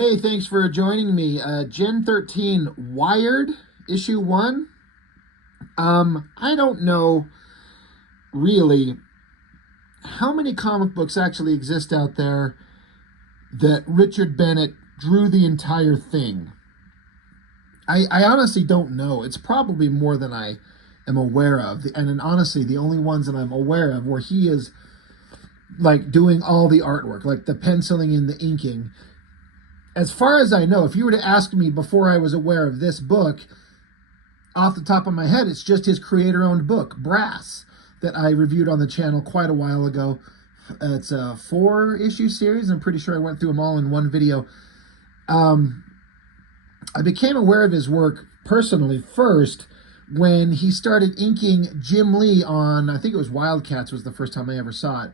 Hey, thanks for joining me. Gen 13 Wired, issue 1. I don't know really how many comic books actually exist out there that Richard Bennett drew the entire thing. I honestly don't know. It's probably more than I am aware of. And then honestly, the only ones that I'm aware of where he is like doing all the artwork, like the penciling and the inking. As far as I know, if you were to ask me before I was aware of this book, off the top of my head, it's just his creator-owned book, Brass, that I reviewed on the channel quite a while ago. It's a 4-issue series. I'm pretty sure I went through them all in one video. I became aware of his work personally first when he started inking Jim Lee on, I think it was Wildcats was the first time I ever saw it.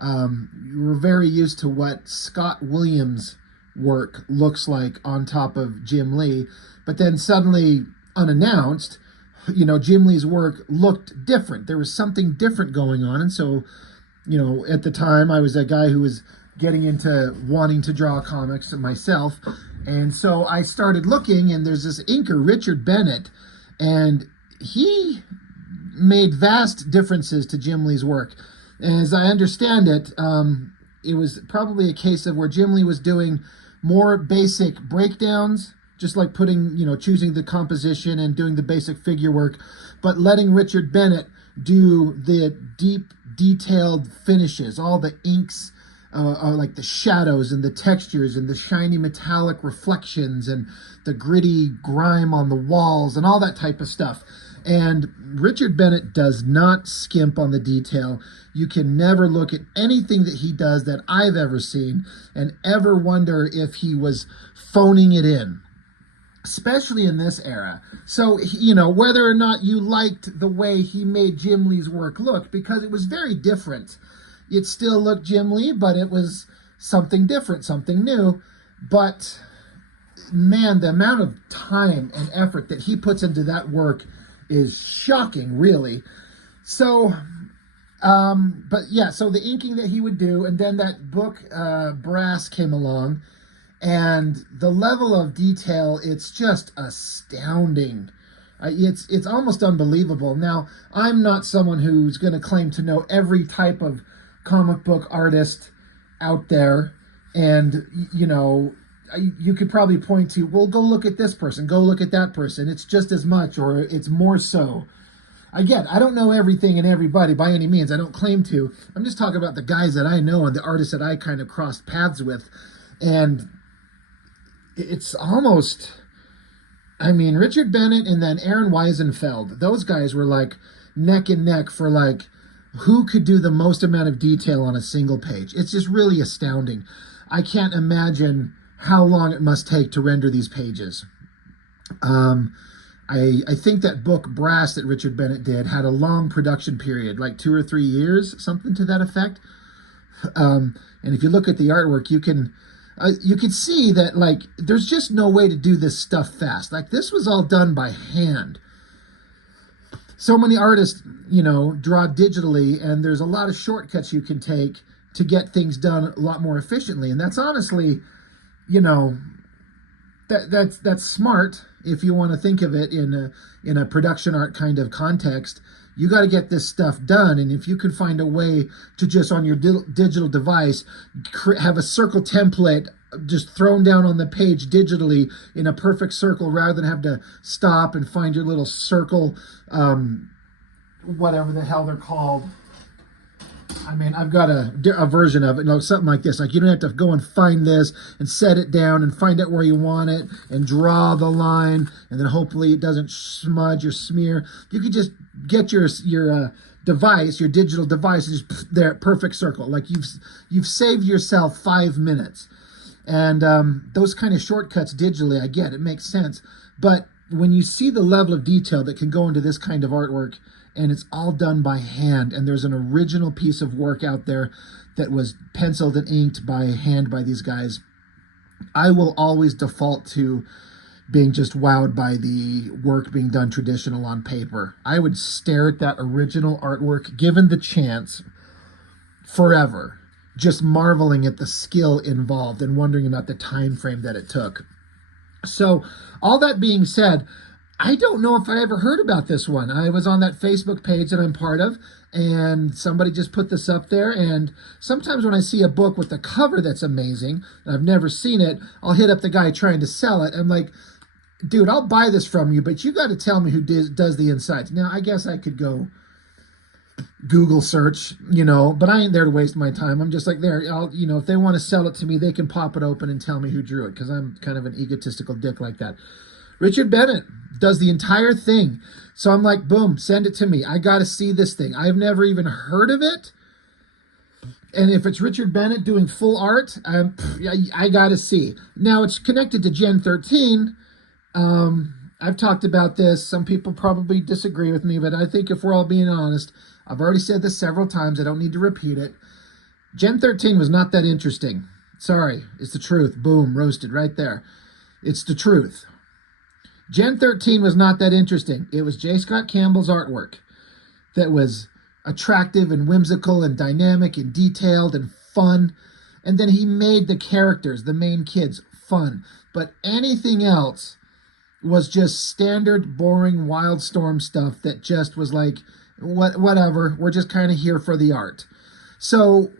You were very used to what Scott Williams' work looks like on top of Jim Lee, but then suddenly, unannounced, Jim Lee's work looked different. There was something different going on, and so, at the time, I was a guy who was getting into wanting to draw comics myself, and so I started looking, and there's this inker, Richard Bennett, and he made vast differences to Jim Lee's work. As I understand it, it was probably a case of where Jim Lee was doing more basic breakdowns, just like choosing the composition and doing the basic figure work, but letting Richard Bennett do the deep, detailed finishes, all the inks, like the shadows and the textures and the shiny metallic reflections and the gritty grime on the walls and all that type of stuff. And Richard Bennett does not skimp on the detail. You can never look at anything that he does that I've ever seen and ever wonder if he was phoning it in, especially in this era. So, whether or not you liked the way he made Jim Lee's work look, because it was very different. It still looked Jim Lee, but it was something different, something new. But, man, the amount of time and effort that he puts into that work is shocking, really. So, so the inking that he would do, and then that book, Brass, came along, and the level of detail, it's just astounding. It's almost unbelievable. Now, I'm not someone who's going to claim to know every type of comic book artist out there, and, you could probably point to, well, go look at this person, go look at that person. It's just as much, or it's more so. I don't know everything and everybody by any means. I don't claim to. I'm just talking about the guys that I know and the artists that I kind of crossed paths with. And it's almost, Richard Bennett and then Aaron Weisenfeld, those guys were like neck and neck for like who could do the most amount of detail on a single page. It's just really astounding. I can't imagine how long it must take to render these pages. I think that book Brass that Richard Bennett did had a long production period, like 2 or 3 years, something to that effect. And if you look at the artwork, you can see that like there's just no way to do this stuff fast. Like this was all done by hand. So many artists, draw digitally, and there's a lot of shortcuts you can take to get things done a lot more efficiently. And that's honestly, that's smart if you want to think of it in a production art kind of context. You got to get this stuff done, and if you can find a way to just on your digital device have a circle template just thrown down on the page digitally in a perfect circle, rather than have to stop and find your little circle, whatever the hell they're called. I've got a version of it, something like this. Like, you don't have to go and find this and set it down and find out where you want it and draw the line, and then hopefully it doesn't smudge or smear. You could just get your device, your digital device, and just there, perfect circle. Like you've saved yourself 5 minutes. And those kind of shortcuts digitally, I get it, makes sense. But when you see the level of detail that can go into this kind of artwork, and it's all done by hand, and there's an original piece of work out there that was penciled and inked by hand by these guys, I will always default to being just wowed by the work being done traditional on paper. I would stare at that original artwork, given the chance, forever. just marveling at the skill involved and wondering about the time frame that it took. So all that being said, I don't know if I ever heard about this one. I was on that Facebook page that I'm part of, and somebody just put this up there. And sometimes when I see a book with the cover that's amazing, and I've never seen it, I'll hit up the guy trying to sell it. I'm like, dude, I'll buy this from you, but you got to tell me who does the insides. Now, I guess I could go Google search, but I ain't there to waste my time. I'm just like, there, if they want to sell it to me, they can pop it open and tell me who drew it, because I'm kind of an egotistical dick like that. Richard Bennett does the entire thing. So I'm like, boom, send it to me. I got to see this thing. I've never even heard of it. And if it's Richard Bennett doing full art, I got to see. Now, it's connected to Gen13. I've talked about this. Some people probably disagree with me, but I think if we're all being honest, I've already said this several times. I don't need to repeat it. Gen13 was not that interesting. Sorry, it's the truth. Boom, roasted right there. It's the truth. Gen13 was not that interesting. It was J. Scott Campbell's artwork that was attractive and whimsical and dynamic and detailed and fun. And then he made the characters, the main kids, fun. But anything else was just standard, boring, Wildstorm stuff that just was like, whatever, we're just kind of here for the art. So,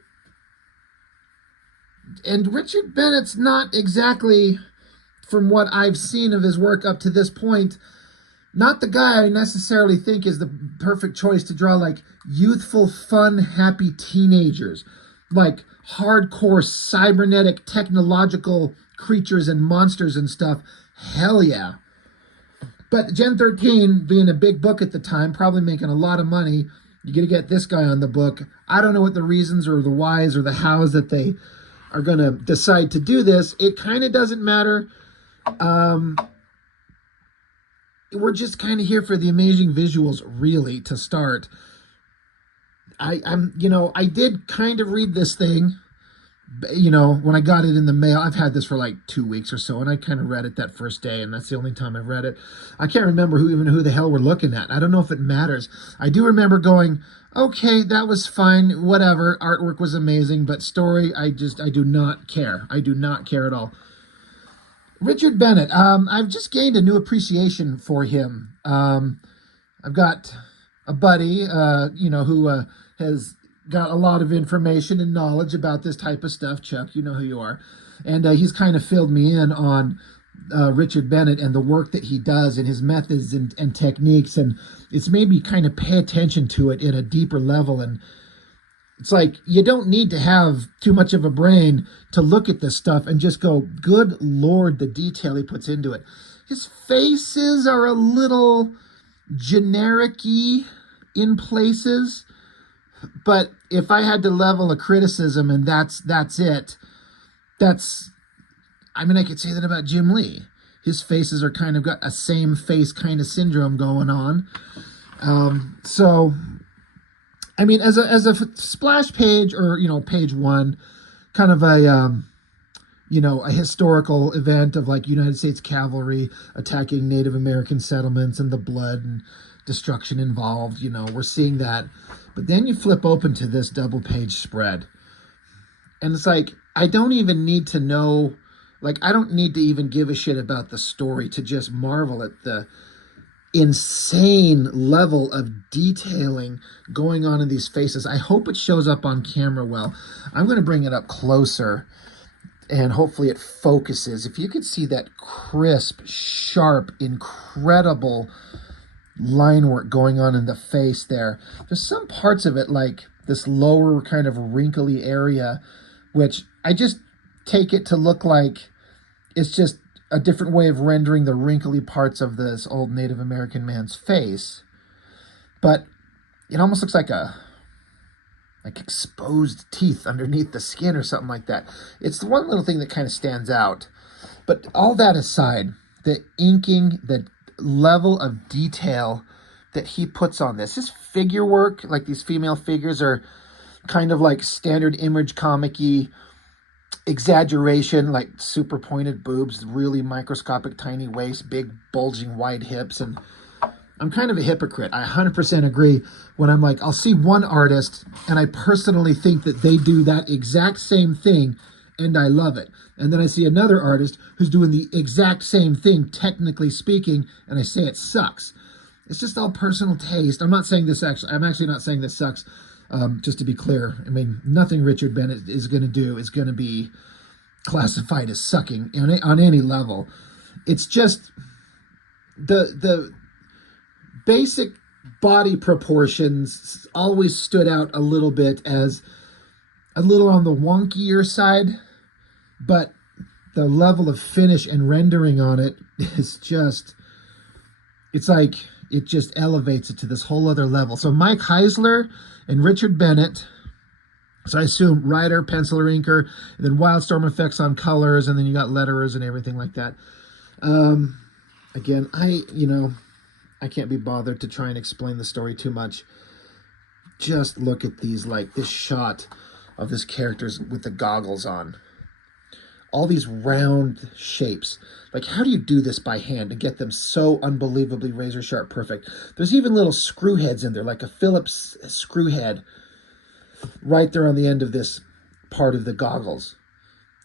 and Richard Bennett's not exactly, from what I've seen of his work up to this point, not the guy I necessarily think is the perfect choice to draw like youthful, fun, happy teenagers, like hardcore cybernetic technological creatures and monsters and stuff. Hell yeah. But Gen13, being a big book at the time, probably making a lot of money, you're going to get this guy on the book. I don't know what the reasons or the whys or the hows that they are going to decide to do this. It kind of doesn't matter. We're just kind of here for the amazing visuals, really, to start. I did kind of read this thing, when I got it in the mail. I've had this for like 2 weeks or so, and I kind of read it that first day, and that's the only time I've read it. I can't remember who the hell we're looking at. I don't know if it matters. I do remember going, okay, that was fine, whatever. Artwork was amazing, but story, I do not care. I do not care at all. Richard Bennett, I've just gained a new appreciation for him. I've got a buddy, who has got a lot of information and knowledge about this type of stuff. Chuck, you know who you are. And he's kind of filled me in on Richard Bennett and the work that he does and his methods and techniques. And it's made me kind of pay attention to it in a deeper level. And it's like, you don't need to have too much of a brain to look at this stuff and just go, good Lord, the detail he puts into it. His faces are a little generic-y in places, but if I had to level a criticism and that's it, I could say that about Jim Lee. His faces are kind of got a same face kind of syndrome going on. As a splash page, or page one, kind of a historical event of like United States cavalry attacking Native American settlements and the blood and destruction involved. We're seeing that. But then you flip open to this double page spread, and it's like, I don't even need to know, I don't need to even give a shit about the story to just marvel at the insane level of detailing going on in these faces. I hope it shows up on camera well. I'm going to bring it up closer and hopefully it focuses. If you could see that crisp, sharp, incredible line work going on in the face there. There's some parts of it, like this lower kind of wrinkly area, which I just take it to look like it's just a different way of rendering the wrinkly parts of this old Native American man's face. But it almost looks like exposed teeth underneath the skin or something like that. It's the one little thing that kind of stands out. But all that aside, the inking, the level of detail that he puts on this. His figure work, like these female figures, are kind of like standard image comic-y exaggeration, like super pointed boobs, really microscopic tiny waist, big bulging wide hips. And I'm kind of a hypocrite. I 100% agree when I'm like, I'll see one artist and I personally think that they do that exact same thing and I love it. And then I see another artist who's doing the exact same thing, technically speaking, and I say it sucks. It's just all personal taste. I'm actually not saying this sucks, just to be clear. I mean, nothing Richard Bennett is going to do is going to be classified as sucking on any level. It's just the basic body proportions always stood out a little bit as a little on the wonkier side, but the level of finish and rendering on it is just, it's like it just elevates it to this whole other level. So Mike Heisler and Richard Bennett, so I assume writer, penciler, inker, and then Wildstorm effects on colors, and then you got letterers and everything like that. Again, I can't be bothered to try and explain the story too much. Just look at these, like this shot of this characters with the goggles on. All these round shapes. Like, how do you do this by hand and get them so unbelievably razor sharp perfect? There's even little screw heads in there, like a Phillips screw head right there on the end of this part of the goggles.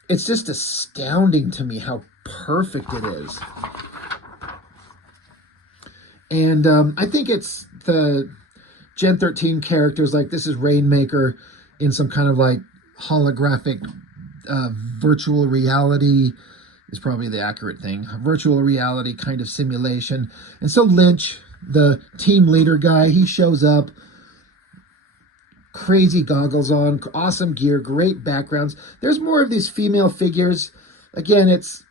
It's just astounding to me how perfect it is. And I think it's the Gen 13 characters, like this is Rainmaker in some kind of like holographic virtual reality is probably the accurate thing. Virtual reality kind of simulation. And so Lynch, the team leader guy, he shows up. Crazy goggles on, awesome gear, great backgrounds. There's more of these female figures. Again, it's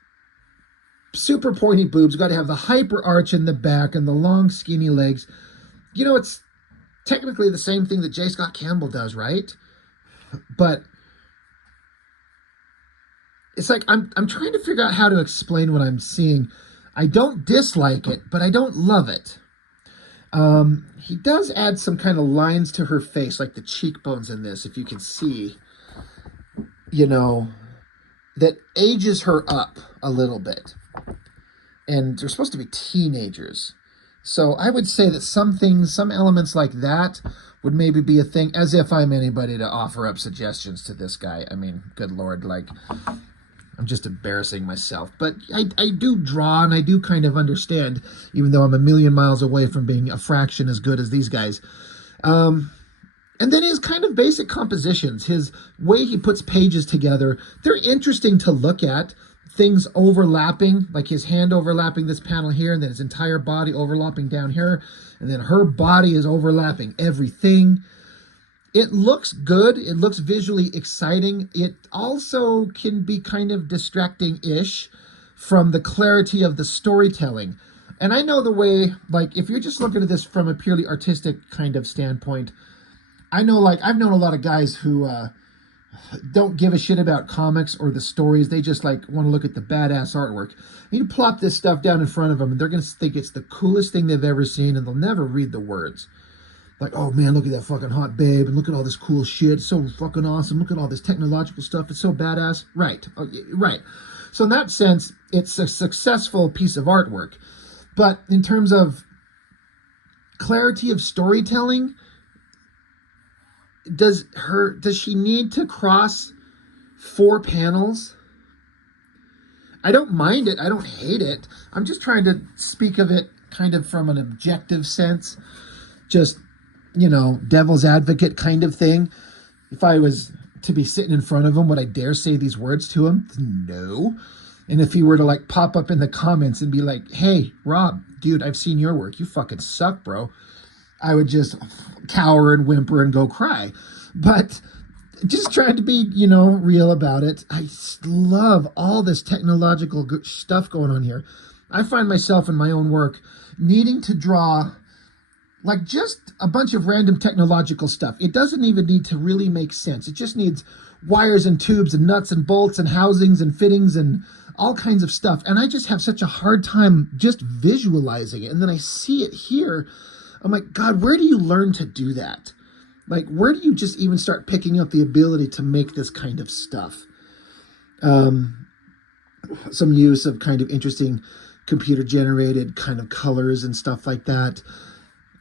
super pointy boobs. Got to have the hyper arch in the back and the long skinny legs. You know, it's technically the same thing that J. Scott Campbell does, right? But it's like I'm trying to figure out how to explain what I'm seeing. I don't dislike it, but I don't love it. He does add some kind of lines to her face, like the cheekbones in this, if you can see, that ages her up a little bit. And they're supposed to be teenagers. So I would say that some elements like that would maybe be a thing, as if I'm anybody to offer up suggestions to this guy. I mean, good Lord, like, I'm just embarrassing myself. But I do draw and I do kind of understand, even though I'm a million miles away from being a fraction as good as these guys. And then his kind of basic compositions, his way he puts pages together, they're interesting to look at. Things overlapping, like his hand overlapping this panel here, and then his entire body overlapping down here, and then her body is overlapping everything. It looks good. It looks visually exciting. It also can be kind of distracting-ish from the clarity of the storytelling. And I know the way, like, if you're just looking at this from a purely artistic kind of standpoint, I know, like, I've known a lot of guys who don't give a shit about comics or the stories. They just, like, want to look at the badass artwork. You plop this stuff down in front of them, and they're going to think it's the coolest thing they've ever seen, and they'll never read the words. Like, oh man, look at that fucking hot babe, and look at all this cool shit. It's so fucking awesome. Look at all this technological stuff. It's so badass. Right. Right. So in that sense, it's a successful piece of artwork. But in terms of clarity of storytelling, does she need to cross 4 panels? I don't mind it. I don't hate it. I'm just trying to speak of it kind of from an objective sense. Just, devil's advocate kind of thing. If I was to be sitting in front of him, would I dare say these words to him? No. And if he were to, like, pop up in the comments and be like, hey, Rob, dude, I've seen your work. You fucking suck, bro. I would just cower and whimper and go cry. But just trying to be, real about it. I love all this technological stuff going on here. I find myself in my own work needing to draw like just a bunch of random technological stuff. It doesn't even need to really make sense. It just needs wires and tubes and nuts and bolts and housings and fittings and all kinds of stuff. And I just have such a hard time just visualizing it. And then I see it here. I'm like, God, where do you learn to do that? Like, where do you just even start picking up the ability to make this kind of stuff? Some use of kind of interesting computer generated kind of colors and stuff like that.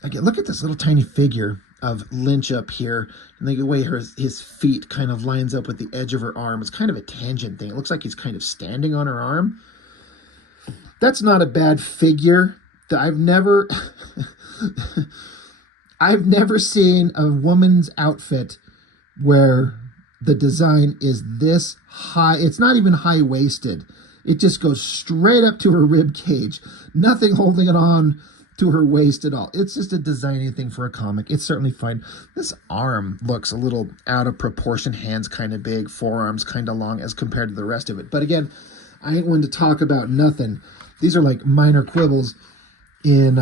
Again, look at this little tiny figure of Lynch up here, and the way his feet kind of lines up with the edge of her arm. It's kind of a tangent thing. It looks like he's kind of standing on her arm. That's not a bad figure. I've never I've never seen a woman's outfit where the design is this high. It's not even high-waisted. It just goes straight up to her rib cage. Nothing holding it on to her waist at all. It's just a designing thing for a comic. It's certainly fine. This arm looks a little out of proportion. Hands kind of big, forearms kind of long as compared to the rest of it. But again, I ain't one to talk about nothing. These are like minor quibbles in,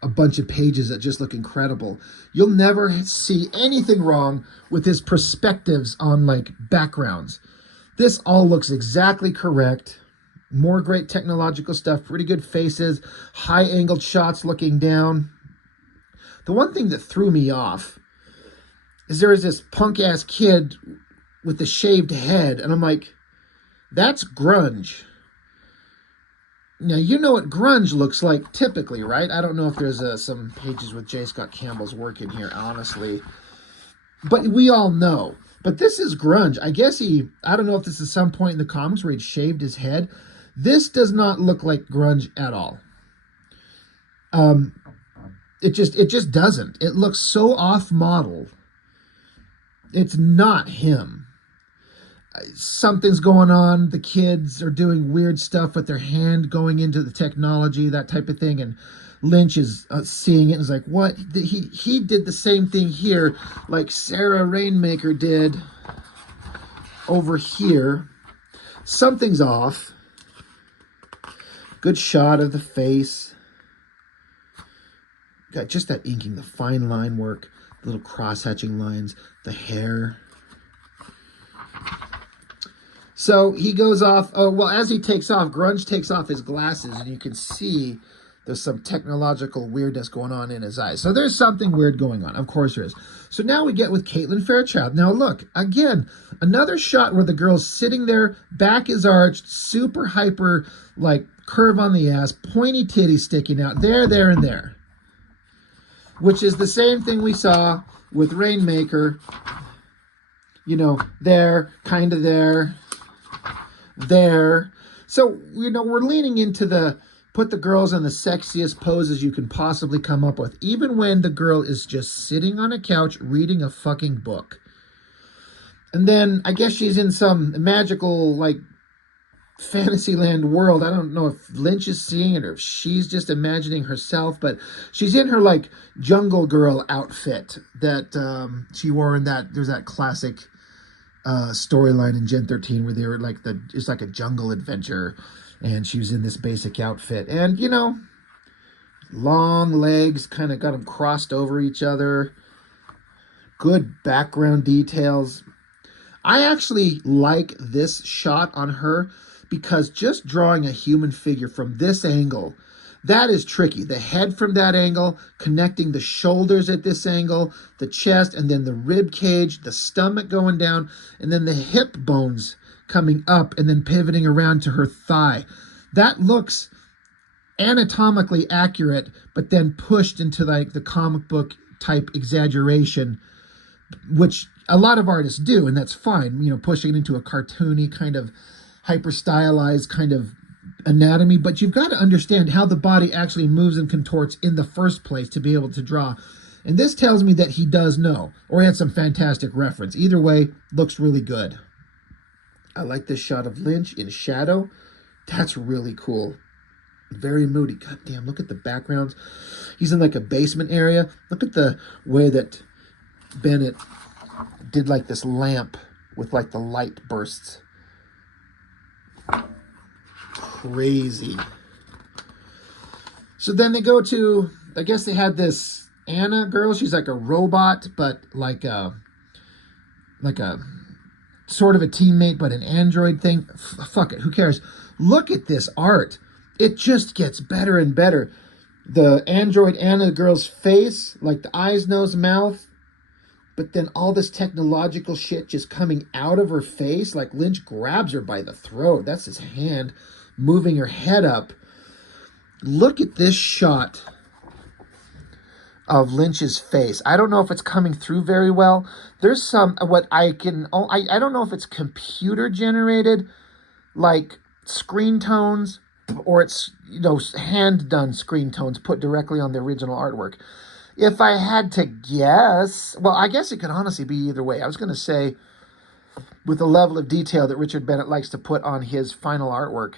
a bunch of pages that just look incredible. You'll never see anything wrong with his perspectives on like backgrounds. This all looks exactly correct. More great technological stuff, pretty good faces, high-angled shots looking down. The one thing that threw me off is there was this punk-ass kid with the shaved head, and I'm like, that's grunge. Now, you know what grunge looks like typically, right? I don't know if there's some pages with J. Scott Campbell's work in here, honestly. But we all know. But this is grunge. I guess I don't know if this is some point in the comics where he'd shaved his head. This does not look like grunge at all. It just doesn't. It looks so off-model. It's not him. Something's going on. The kids are doing weird stuff with their hand going into the technology, that type of thing. And Lynch is seeing it and is like, what? He did the same thing here like Sarah Rainmaker did over here. Something's off. Good shot of the face. Got just that inking, the fine line work, the little cross-hatching lines, the hair. So he goes off. Oh, well, as he takes off, Grunge takes off his glasses, and you can see there's some technological weirdness going on in his eyes. So there's something weird going on. Of course there is. So now we get with Caitlin Fairchild. Now look, again, another shot where the girl's sitting there, back is arched, super hyper, like, curve on the ass, pointy titty sticking out, there, and there. Which is the same thing we saw with Rainmaker. There, kind of there. So, we're leaning into put the girls in the sexiest poses you can possibly come up with, even when the girl is just sitting on a couch reading a fucking book. And then, I guess she's in some magical, like, Fantasyland world. I don't know if Lynch is seeing it or if she's just imagining herself, but she's in her like jungle girl outfit that she wore in there's that classic storyline in Gen 13 where they were like it's like a jungle adventure, and she was in this basic outfit, and long legs, kind of got them crossed over each other, good background details. I actually like this shot on her, because just drawing a human figure from this angle, that is tricky. The head from that angle, connecting the shoulders at this angle, the chest, and then the rib cage, the stomach going down, and then the hip bones coming up and then pivoting around to her thigh. That looks anatomically accurate, but then pushed into like the comic book type exaggeration, which a lot of artists do, and that's fine, pushing it into a cartoony kind of hyper-stylized kind of anatomy, but you've got to understand how the body actually moves and contorts in the first place to be able to draw. And this tells me that he does know, or he had some fantastic reference. Either way, looks really good. I like this shot of Lynch in shadow. That's really cool. Very moody. God damn, look at the backgrounds. He's in like a basement area. Look at the way that Bennett did like this lamp with like the light bursts. Crazy. So then they go to, I guess they had this Anna girl. She's like a robot, but like a sort of a teammate, but an android thing. Fuck it, who cares? Look at this art. It just gets better and better. The android Anna girl's face, like the eyes, nose, mouth, but then all this technological shit just coming out of her face. Like Lynch grabs her by the throat. That's his hand. moving her head up. Look at this shot of Lynch's face. I don't know if it's coming through very well. There's some, I don't know if it's computer generated, like screen tones, or it's, hand done screen tones put directly on the original artwork. If I had to guess, well, I guess it could honestly be either way. I was going to say, with the level of detail that Richard Bennett likes to put on his final artwork,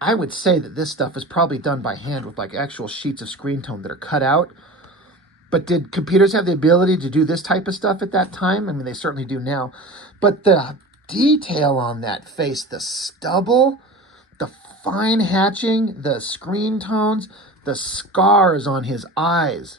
I would say that this stuff is probably done by hand with like actual sheets of screen tone that are cut out. But did computers have the ability to do this type of stuff at that time? I mean, they certainly do now. But the detail on that face, the stubble, the fine hatching, the screen tones, the scars on his eyes,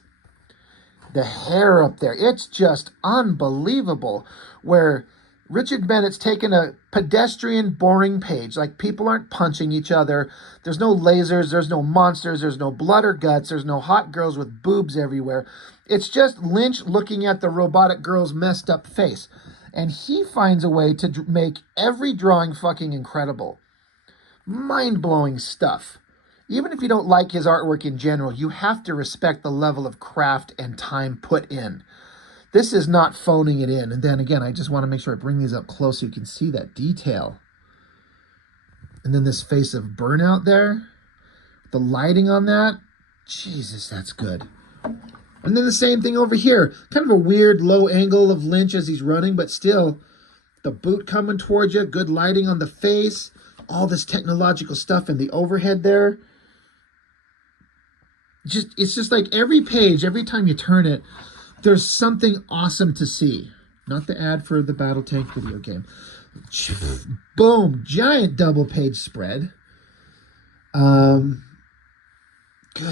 the hair up there, it's just unbelievable. Where Richard Bennett's taken a pedestrian, boring page. Like, people aren't punching each other. There's no lasers. There's no monsters. There's no blood or guts. There's no hot girls with boobs everywhere. It's just Lynch looking at the robotic girl's messed up face. And he finds a way to make every drawing fucking incredible. Mind-blowing stuff. Even if you don't like his artwork in general, you have to respect the level of craft and time put in. This is not phoning it in. And then again, I just want to make sure I bring these up close so you can see that detail. And then this face of Burnout there. The lighting on that. Jesus, that's good. And then the same thing over here. Kind of a weird low angle of Lynch as he's running, but still the boot coming towards you. Good lighting on the face. All this technological stuff in the overhead there. It's just like every page, every time you turn it, there's something awesome to see. Not the ad for the Battle Tank video game. Boom. Giant double page spread. Good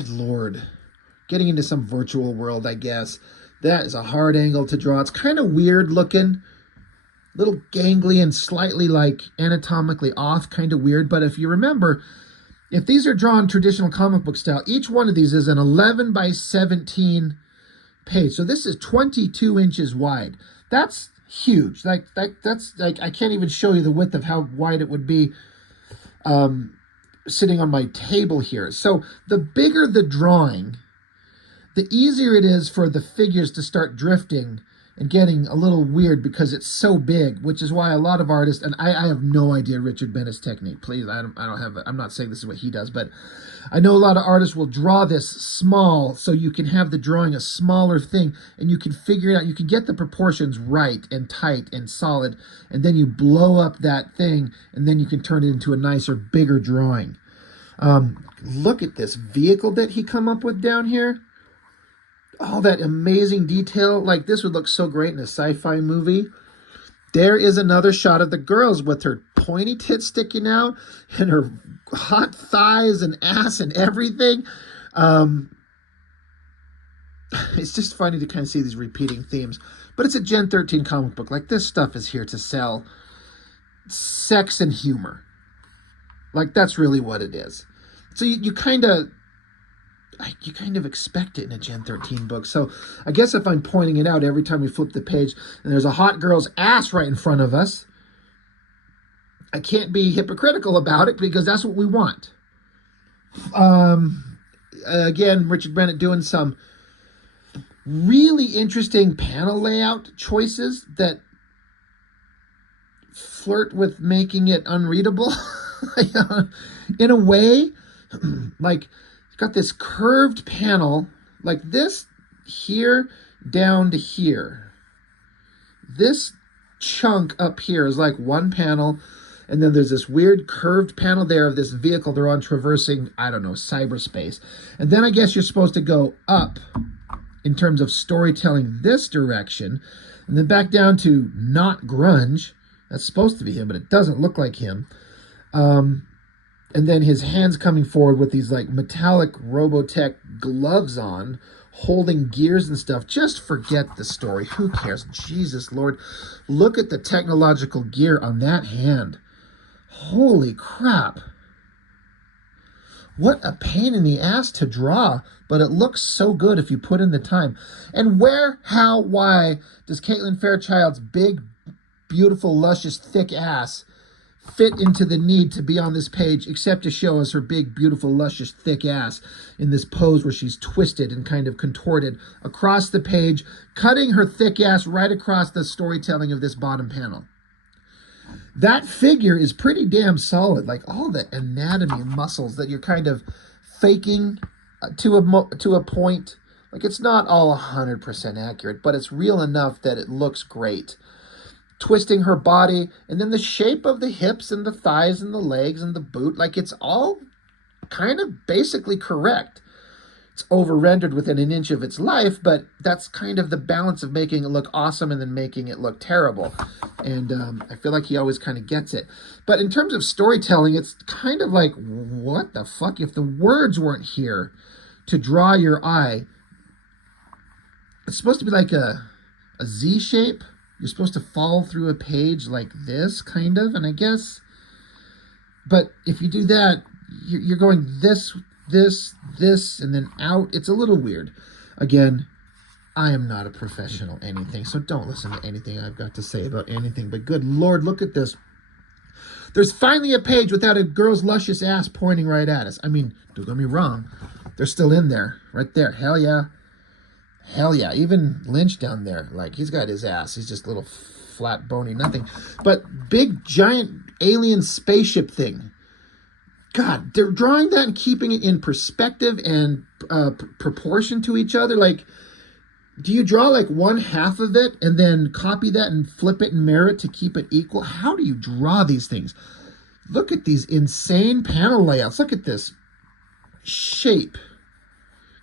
Lord. Getting into some virtual world, I guess. That is a hard angle to draw. It's kind of weird looking. Little gangly and slightly like anatomically off. Kind of weird. But if you remember, if these are drawn traditional comic book style, each one of these is an 11 by 17 page. So this is 22 inches wide. That's huge. That's I can't even show you the width of how wide it would be sitting on my table here. So the bigger the drawing, the easier it is for the figures to start drifting and getting a little weird because it's so big, which is why a lot of artists, and I have no idea Richard Bennett's technique. Please, I'm not saying this is what he does, but I know a lot of artists will draw this small so you can have the drawing a smaller thing and you can figure it out. You can get the proportions right and tight and solid, and then you blow up that thing and then you can turn it into a nicer, bigger drawing. Look at this vehicle that he come up with down here. All that amazing detail. Like, this would look so great in a sci-fi movie. There is another shot of the girls with her pointy tits sticking out and her hot thighs and ass and everything. It's just funny to kind of see these repeating themes. But it's a Gen 13 comic book. Like, this stuff is here to sell sex and humor. Like, that's really what it is. So you kind of expect it in a Gen 13 book. So I guess if I'm pointing it out every time we flip the page and there's a hot girl's ass right in front of us, I can't be hypocritical about it because that's what we want. Again, Richard Bennett doing some really interesting panel layout choices that flirt with making it unreadable in a way. Like, it's got this curved panel like this here down to here. This chunk up here is like one panel, and then there's this weird curved panel there of this vehicle they're on traversing, I don't know, cyberspace. And then I guess you're supposed to go up in terms of storytelling this direction, and then back down to not grunge. That's supposed to be him, but it doesn't look like him. And then his hands coming forward with these like metallic Robotech gloves on, holding gears and stuff. Just forget the story. Who cares? Jesus Lord. Look at the technological gear on that hand. Holy crap. What a pain in the ass to draw, but it looks so good if you put in the time. And where, how, why does Caitlin Fairchild's big, beautiful, luscious, thick ass fit into the need to be on this page except to show us her big, beautiful, luscious, thick ass in this pose where she's twisted and kind of contorted across the page, cutting her thick ass right across the storytelling of this bottom panel. That figure is pretty damn solid, like all the anatomy and muscles that you're kind of faking to a point. Like, it's not all 100% accurate, but it's real enough that it looks great. Twisting her body, and then the shape of the hips and the thighs and the legs and the boot, like, it's all kind of basically correct. It's over-rendered within an inch of its life, but that's kind of the balance of making it look awesome and then making it look terrible. And I feel like he always kind of gets it. But in terms of storytelling, it's kind of like, what the fuck? If the words weren't here to draw your eye, it's supposed to be like a Z shape. You're supposed to fall through a page like this, kind of, and I guess. But if you do that, you're going this, and then out. It's a little weird. Again, I am not a professional anything, so don't listen to anything I've got to say about anything. But good Lord, look at this. There's finally a page without a girl's luscious ass pointing right at us. I mean, don't get me wrong. They're still in there. Right there. Hell yeah. Hell yeah. Even Lynch down there, like, he's got his ass. He's just a little flat, bony nothing. But big, giant alien spaceship thing. God, they're drawing that and keeping it in perspective and proportion to each other. Like, do you draw like one half of it and then copy that and flip it and mirror it to keep it equal? How do you draw these things? Look at these insane panel layouts. Look at this shape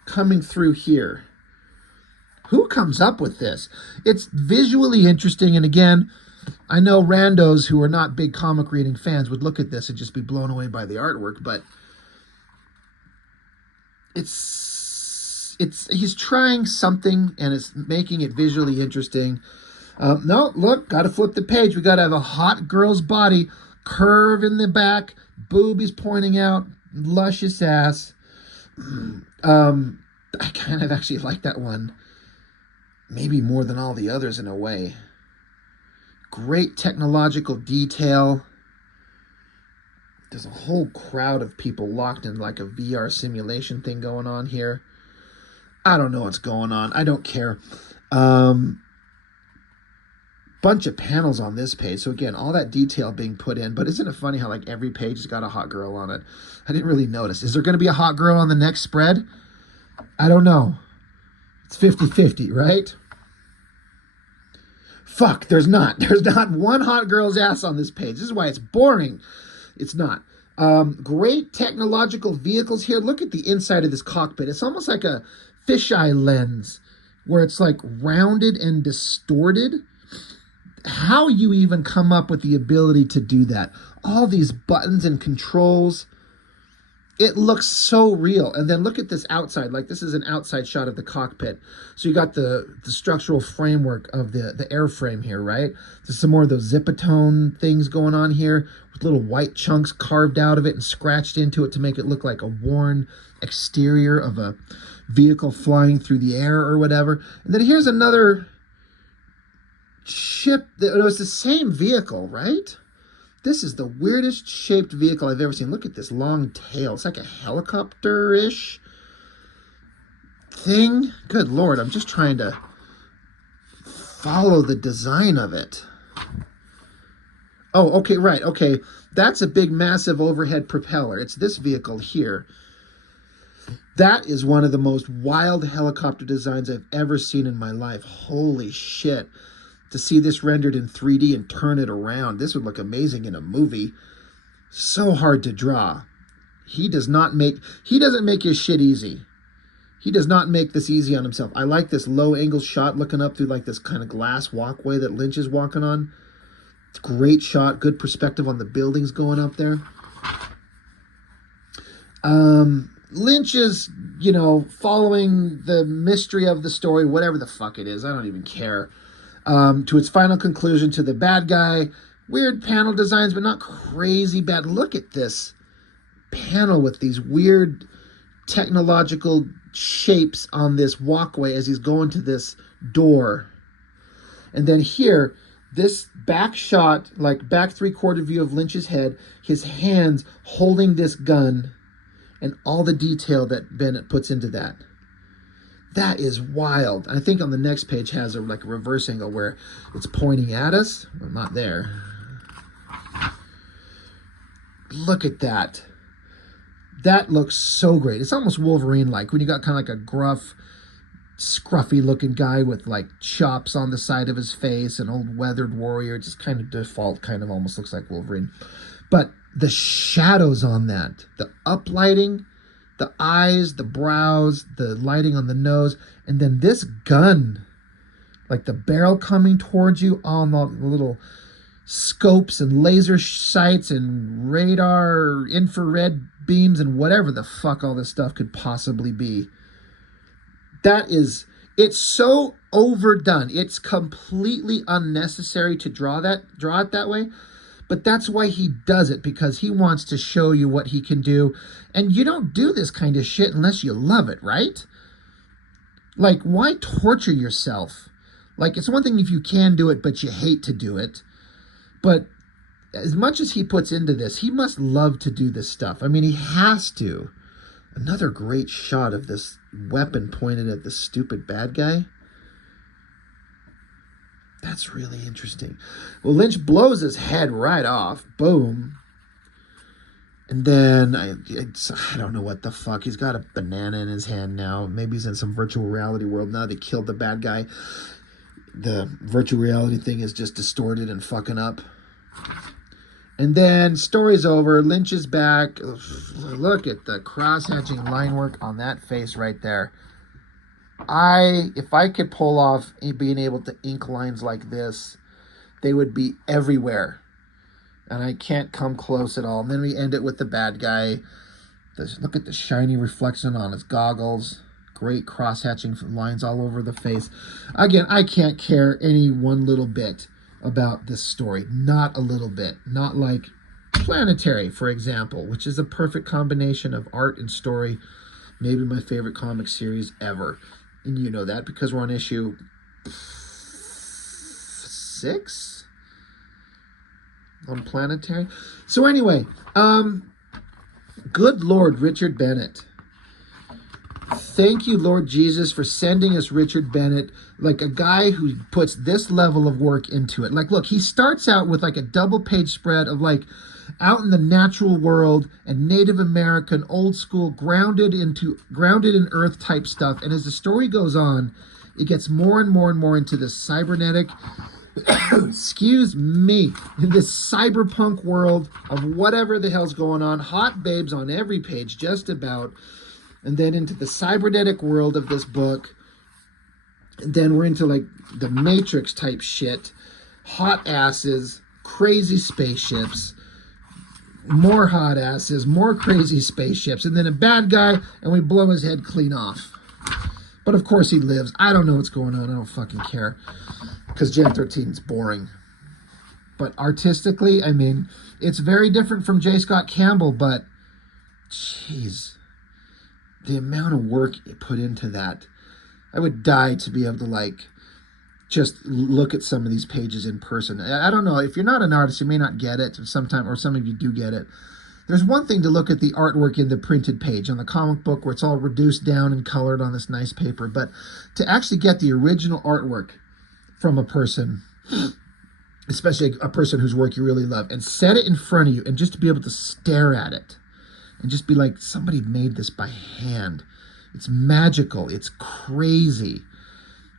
coming through here. Who comes up with this? It's visually interesting, and again, I know randos who are not big comic reading fans would look at this and just be blown away by the artwork, but he's trying something and it's making it visually interesting. No, look, got to flip the page. We got to have a hot girl's body, curve in the back, boobies pointing out, luscious ass. I kind of actually like that one. Maybe more than all the others in a way. Great technological detail. There's a whole crowd of people locked in like a VR simulation thing going on here. I don't know what's going on. I don't care. Bunch of panels on this page. So again, all that detail being put in. But isn't it funny how like every page has got a hot girl on it? I didn't really notice. Is there going to be a hot girl on the next spread? I don't know. It's 50-50, right? Fuck, there's not. There's not one hot girl's ass on this page. This is why it's boring. It's not. Great technological vehicles here. Look at the inside of this cockpit. It's almost like a fisheye lens where it's like rounded and distorted. How you even come up with the ability to do that? All these buttons and controls. It looks so real. And then look at this outside. Like, this is an outside shot of the cockpit. So you got the structural framework of the airframe here, right? There's some more of those zipatone things going on here with little white chunks carved out of it and scratched into it to make it look like a worn exterior of a vehicle flying through the air or whatever. And then here's another ship. It was the same vehicle, right? This is the weirdest shaped vehicle I've ever seen. Look at this long tail. It's like a helicopter-ish thing. Good Lord, I'm just trying to follow the design of it. Oh, okay, right, okay. That's a big, massive overhead propeller. It's this vehicle here. That is one of the most wild helicopter designs I've ever seen in my life. Holy shit. To see this rendered in 3D and turn it around. This would look amazing in a movie. So hard to draw. He doesn't make his shit easy. He does not make this easy on himself. I like this low angle shot looking up through like this kind of glass walkway that Lynch is walking on. It's a great shot. Good perspective on the buildings going up there. Lynch is, following the mystery of the story, whatever the fuck it is. I don't even care. To its final conclusion, to the bad guy. Weird panel designs, but not crazy bad. Look at this panel with these weird technological shapes on this walkway as he's going to this door. And then here, this back shot, like back 3/4 view of Lynch's head, his hands holding this gun, and all the detail that Bennett puts into that. That is wild. I think on the next page has a like a reverse angle where it's pointing at us. Well, not there. Look at that. That looks so great. It's almost Wolverine-like when you got kind of like a gruff, scruffy-looking guy with like chops on the side of his face, an old weathered warrior. Just kind of default, kind of almost looks like Wolverine. But the shadows on that, the uplighting, the eyes, the brows, the lighting on the nose, and then this gun, like the barrel coming towards you on the little scopes and laser sights and radar, infrared beams, and whatever the fuck all this stuff could possibly be. It's so overdone. It's completely unnecessary to draw it that way. But that's why he does it, because he wants to show you what he can do. And you don't do this kind of shit unless you love it, right? Like, why torture yourself? Like, it's one thing if you can do it, but you hate to do it. But as much as he puts into this, he must love to do this stuff. I mean, he has to. Another great shot of this weapon pointed at the stupid bad guy. That's really interesting. Well, Lynch blows his head right off. Boom. And then, I don't know what the fuck. He's got a banana in his hand now. Maybe he's in some virtual reality world now. They killed the bad guy. The virtual reality thing is just distorted and fucking up. And then, story's over. Lynch is back. Look at the cross-hatching line work on that face right there. If I could pull off being able to ink lines like this, they would be everywhere. And I can't come close at all. And then we end it with the bad guy. Look at the shiny reflection on his goggles. Great cross-hatching lines all over the face. Again, I can't care any one little bit about this story. Not a little bit. Not like Planetary, for example, which is a perfect combination of art and story. Maybe my favorite comic series ever. And you know that because we're on issue 6 on Planetary. So anyway, good Lord, Richard Bennett. Thank you, Lord Jesus, for sending us Richard Bennett, like a guy who puts this level of work into it. Like, look, he starts out with like a double-page spread of like out in the natural world and Native American, old school, grounded in earth type stuff. And as the story goes on, it gets more and more and more into this cybernetic, excuse me, in this cyberpunk world of whatever the hell's going on. Hot babes on every page, just about. And then into the cybernetic world of this book. And then we're into like the Matrix type shit. Hot asses, crazy spaceships, more hot asses, more crazy spaceships, and then a bad guy, and we blow his head clean off. But of course he lives. I don't know what's going on. I don't fucking care. Because Gen13 is boring. But artistically, I mean, it's very different from J. Scott Campbell, but jeez. The amount of work it put into that. I would die to be able to like just look at some of these pages in person. I don't know. If you're not an artist, you may not get it sometime, or some of you do get it. There's one thing to look at the artwork in the printed page on the comic book where it's all reduced down and colored on this nice paper. But to actually get the original artwork from a person, especially a person whose work you really love, and set it in front of you and just to be able to stare at it and just be like, somebody made this by hand. It's magical. It's crazy.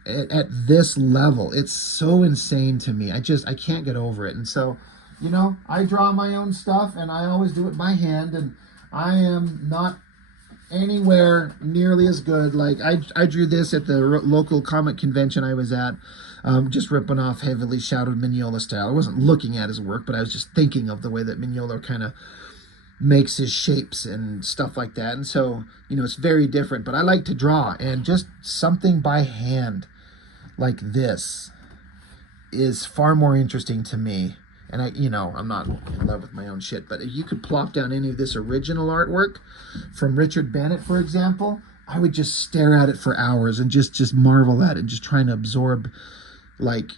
At this level, it's so insane to me. I can't get over it. And so, you know, I draw my own stuff and I always do it by hand, and I am not anywhere nearly as good. Like I drew this at the local comic convention I was at, just ripping off heavily shadowed Mignola style. I wasn't looking at his work, but I was just thinking of the way that Mignola kind of makes his shapes and stuff like that. And so, you know, it's very different, but I like to draw, and just something by hand like this is far more interesting to me. And I'm not in love with my own shit, but if you could plop down any of this original artwork from Richard Bennett, for example, I would just stare at it for hours and just marvel at it, just trying to absorb like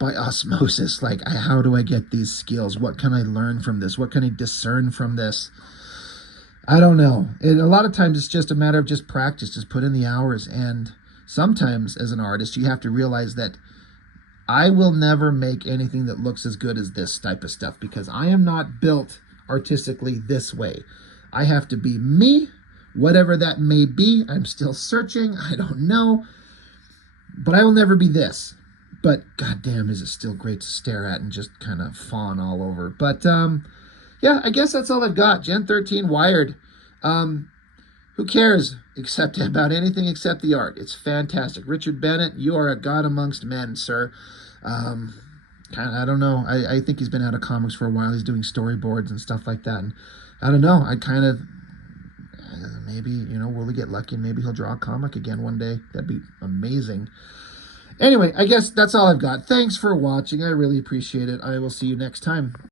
by osmosis. Like, how do I get these skills? What can I learn from this? What can I discern from this? I don't know. A lot of times it's just a matter of just practice, just put in the hours. And sometimes as an artist, you have to realize that I will never make anything that looks as good as this type of stuff because I am not built artistically this way. I have to be me, whatever that may be. I'm still searching. I don't know. But I will never be this. But goddamn, is it still great to stare at and just kind of fawn all over. But yeah, I guess that's all I've got. Gen 13 wired. Who cares about anything except the art? It's fantastic. Richard Bennett, you are a god amongst men, sir. I don't know. I think he's been out of comics for a while. He's doing storyboards and stuff like that. And I don't know. I kind of maybe, will he get lucky and maybe he'll draw a comic again one day? That'd be amazing. Anyway, I guess that's all I've got. Thanks for watching. I really appreciate it. I will see you next time.